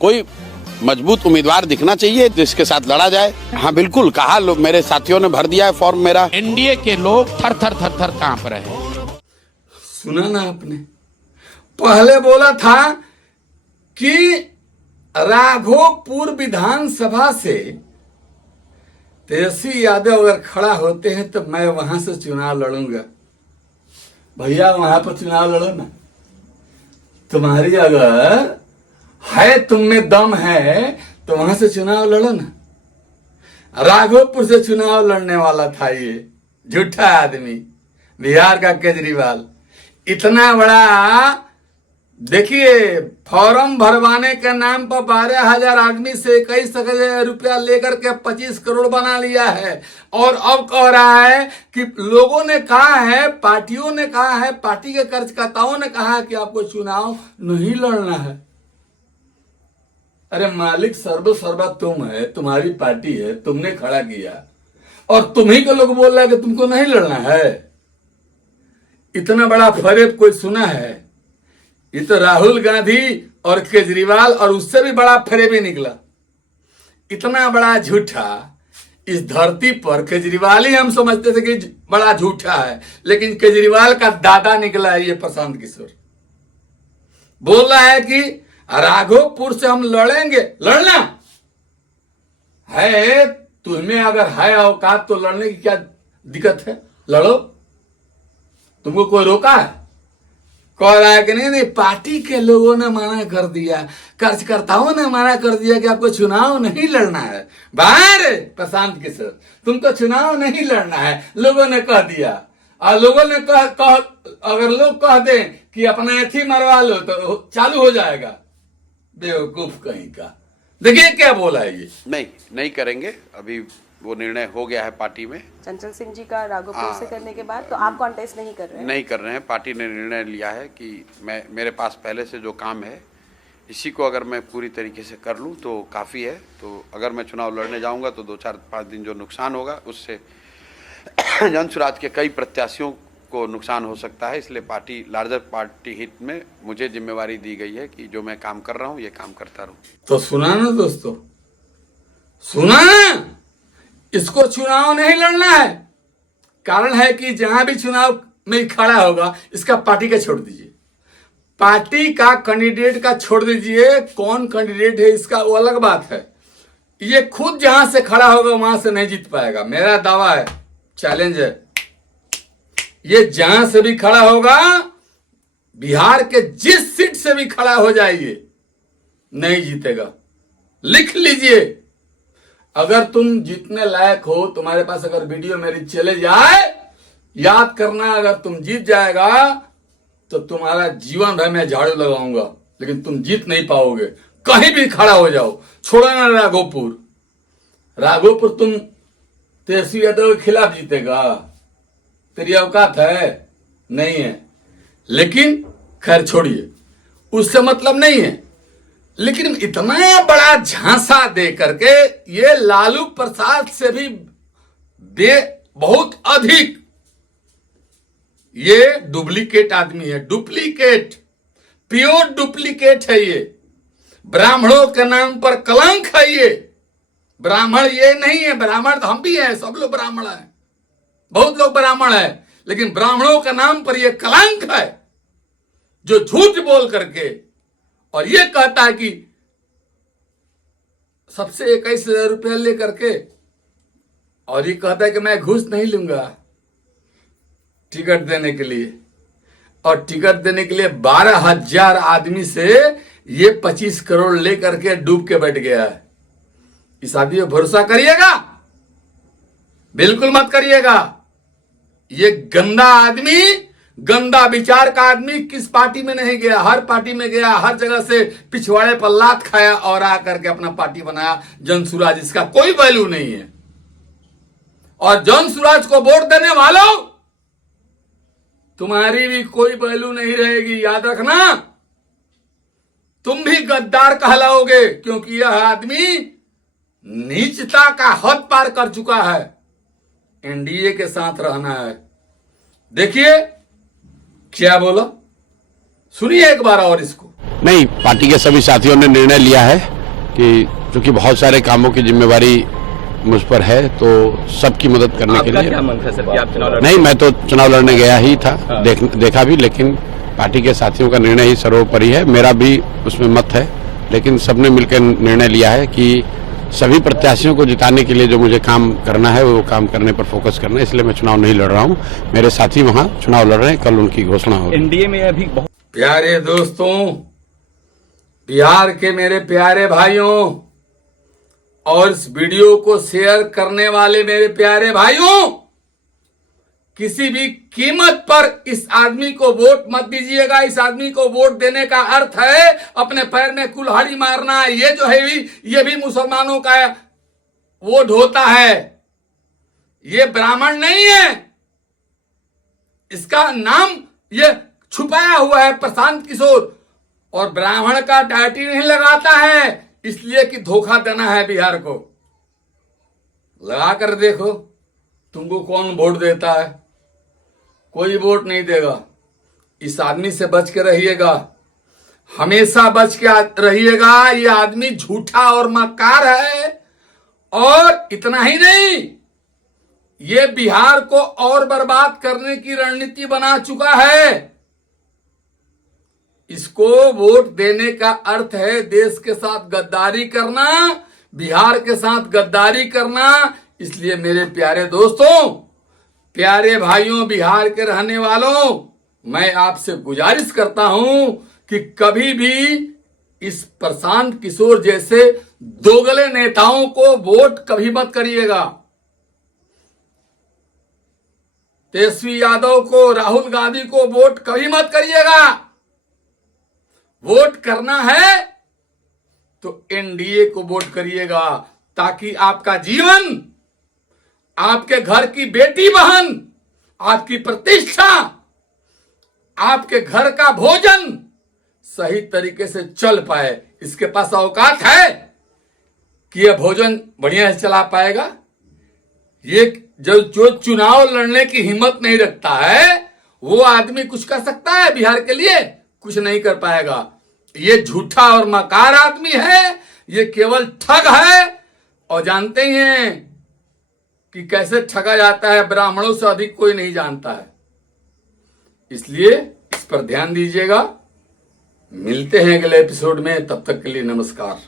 कोई मजबूत उम्मीदवार दिखना चाहिए जिसके साथ लड़ा जाए। हाँ बिल्कुल, कहा लोग, मेरे साथियों ने भर दिया है फॉर्म मेरा। एनडीए के लोग थर थर थर थर कांप रहे हैं। सुना ना आपने? पहले बोला था कि राघोपुर विधानसभा से तेजस्वी यादव अगर खड़ा होते हैं तो मैं वहां से चुनाव लड़ूंगा। भैया वहां पर चुनाव लड़ो ना, तुम्हारी अगर है, तुम में दम है तो वहां से चुनाव लड़ो ना। राघोपुर से चुनाव लड़ने वाला था ये झूठा आदमी, बिहार का केजरीवाल। इतना बड़ा, देखिए, फॉर्म भरवाने के नाम पर 12,000 आदमी से 21,000 रुपया लेकर के 25 करोड़ बना लिया है। और अब कह रहा है कि लोगों ने कहा है, पार्टियों ने कहा है, पार्टी के कार्यकर्ताओं ने कहा है कि आपको चुनाव नहीं लड़ना है। अरे मालिक सर्वसर्वा तुम है, तुम्हारी पार्टी है, तुमने खड़ा किया और तुम्ही को लोग बोल रहा है कि तुमको नहीं लड़ना है। इतना बड़ा फरेब कोई सुना है? ये तो राहुल गांधी और केजरीवाल और उससे भी बड़ा फरेबी निकला। इतना बड़ा झूठा इस धरती पर केजरीवाल ही हम समझते थे कि बड़ा झूठा है, लेकिन केजरीवाल का दादा निकला है ये प्रशांत किशोर। बोल रहा है कि राघोपुर से हम लड़ेंगे। लड़ना है तुम्हें, अगर है औकात तो लड़ने की क्या दिक्कत है, लड़ो। तुमको कोई रोका है? कह रहा है कि नहीं, पार्टी के लोगों ने मना कर दिया, कार्यकर्ताओं ने मना कर दिया कि आपको चुनाव नहीं लड़ना है। बाहर प्रशांत किशोर, तुमको चुनाव नहीं लड़ना है, लोगों ने कह दिया। और लोगों ने अगर लोग कह दें कि अपना एथी मरवा लो तो चालू हो जाएगा। बेवकूफ कहीं का। देखिए क्या बोला है ये। नहीं करेंगे, अभी वो निर्णय हो गया है पार्टी में। चंचल सिंह जी का राघोपुर से करने के बाद तो आप कॉन्टेस्ट नहीं कर रहे हैं? नहीं कर रहे हैं। पार्टी ने निर्णय लिया है कि मेरे पास पहले से जो काम है, इसी को अगर मैं पूरी तरीके से कर लूं तो काफ़ी है। तो अगर मैं चुनाव लड़ने जाऊंगा तो 2-4-5 दिन जो नुकसान होगा उससे जनसुराज के कई प्रत्याशियों को नुकसान हो सकता है। इसलिए पार्टी, लार्जर पार्टी हित में मुझे जिम्मेवारी दी गई है कि जो मैं काम कर रहा हूँ ये काम करता रहूँ। तो सुना ना दोस्तों, सुना ना, इसको चुनाव नहीं लड़ना है। कारण है कि जहां भी चुनाव में खड़ा होगा, इसका पार्टी का छोड़ दीजिए, पार्टी का कैंडिडेट का छोड़ दीजिए। कौन कैंडिडेट है इसका वो अलग बात है। ये खुद जहां से खड़ा होगा वहां से नहीं जीत पाएगा। मेरा दावा है, चैलेंज है, ये जहां से भी खड़ा होगा, बिहार के जिस सीट से भी खड़ा हो जाइए, नहीं जीतेगा। लिख लीजिए। अगर तुम जीतने लायक हो, तुम्हारे पास अगर वीडियो मेरी चले जाए, याद करना, अगर तुम जीत जाएगा तो तुम्हारा जीवन भर मैं झाड़ू लगाऊंगा, लेकिन तुम जीत नहीं पाओगे। कहीं भी खड़ा हो जाओ, छोड़ो ना राघोपुर तुम तेजस्वी यादव के खिलाफ जीतेगा? तेरी औकात है? नहीं है। लेकिन खैर छोड़िए, उससे मतलब नहीं है। लेकिन इतना बड़ा झांसा दे करके ये लालू प्रसाद से भी बहुत अधिक ये डुप्लीकेट आदमी है। डुप्लीकेट, प्योर डुप्लीकेट है ये। ब्राह्मणों के नाम पर कलंक है ये। ब्राह्मण ये नहीं है, ब्राह्मण तो हम भी हैं, सब लोग ब्राह्मण हैं, बहुत लोग ब्राह्मण हैं, लेकिन ब्राह्मणों का नाम पर यह कलंक है जो झूठ बोल करके और ये कहता है कि सबसे 21,000 रुपया ले करके, और ये कहता है कि मैं घूस नहीं लूंगा टिकट देने के लिए, और टिकट देने के लिए 12,000 आदमी से ये 25 करोड़ लेकर के डूब के बैठ गया है। इस आदमी पे भरोसा करिएगा? बिल्कुल मत करिएगा। ये गंदा आदमी, गंदा विचार का आदमी किस पार्टी में नहीं गया, हर पार्टी में गया, हर जगह से पिछवाड़े पर लात खाया और आकर के अपना पार्टी बनाया जनसुराज, इसका कोई वैल्यू नहीं है। और जनसुराज को वोट देने वालों, तुम्हारी भी कोई वैल्यू नहीं रहेगी, याद रखना। तुम भी गद्दार कहलाओगे, क्योंकि यह आदमी नीचता का हद पार कर चुका है। एनडीए के साथ रहना है। देखिए क्या बोला, सुनिए एक बार और इसको। नहीं, पार्टी के सभी साथियों ने निर्णय लिया है कि चूंकि बहुत सारे कामों की जिम्मेवारी मुझ पर है, तो सबकी मदद करने के लिए। क्या मन था सर कि आप चुनाव नहीं, मैं तो चुनाव लड़ने गया ही था, देखा भी, लेकिन पार्टी के साथियों का निर्णय ही सर्वोपरि है। मेरा भी उसमें मत है, लेकिन सबने मिलकर निर्णय लिया है कि सभी प्रत्याशियों को जिताने के लिए जो मुझे काम करना है वो काम करने पर फोकस करना है, इसलिए मैं चुनाव नहीं लड़ रहा हूँ। मेरे साथी वहाँ चुनाव लड़ रहे हैं, कल उनकी घोषणा होगी। एनडीए में अभी बहुत प्यारे दोस्तों, बिहार के मेरे प्यारे भाइयों और इस वीडियो को शेयर करने वाले मेरे प्यारे भाइयों, किसी भी कीमत पर इस आदमी को वोट मत दीजिएगा। इस आदमी को वोट देने का अर्थ है अपने पैर में कुल्हाड़ी मारना। ये जो है ये भी मुसलमानों का वोट होता है, ये ब्राह्मण नहीं है। इसका नाम ये छुपाया हुआ है प्रशांत किशोर, और ब्राह्मण का टाइटल नहीं लगाता है इसलिए कि धोखा देना है बिहार को। लगा कर देखो तुमको कौन वोट देता है, कोई वोट नहीं देगा। इस आदमी से बच के रहिएगा, हमेशा बच के रहिएगा। ये आदमी झूठा और मक्कार है, और इतना ही नहीं, ये बिहार को और बर्बाद करने की रणनीति बना चुका है। इसको वोट देने का अर्थ है देश के साथ गद्दारी करना, बिहार के साथ गद्दारी करना। इसलिए मेरे प्यारे दोस्तों, प्यारे भाइयों, बिहार के रहने वालों, मैं आपसे गुजारिश करता हूं कि कभी भी इस प्रशांत किशोर जैसे दोगले नेताओं को वोट कभी मत करिएगा। तेजस्वी यादव को, राहुल गांधी को वोट कभी मत करिएगा। वोट करना है तो एनडीए को वोट करिएगा, ताकि आपका जीवन, आपके घर की बेटी बहन, आपकी प्रतिष्ठा, आपके घर का भोजन सही तरीके से चल पाए। इसके पास औकात है कि यह भोजन बढ़िया से चला पाएगा? ये जो चुनाव लड़ने की हिम्मत नहीं रखता है, वो आदमी कुछ कर सकता है बिहार के लिए? कुछ नहीं कर पाएगा। ये झूठा और मकार आदमी है, ये केवल ठग है, और जानते ही हैं कि कैसे ठगा जाता है, ब्राह्मणों से अधिक कोई नहीं जानता है। इसलिए इस पर ध्यान दीजिएगा। मिलते हैं अगले एपिसोड में, तब तक के लिए नमस्कार।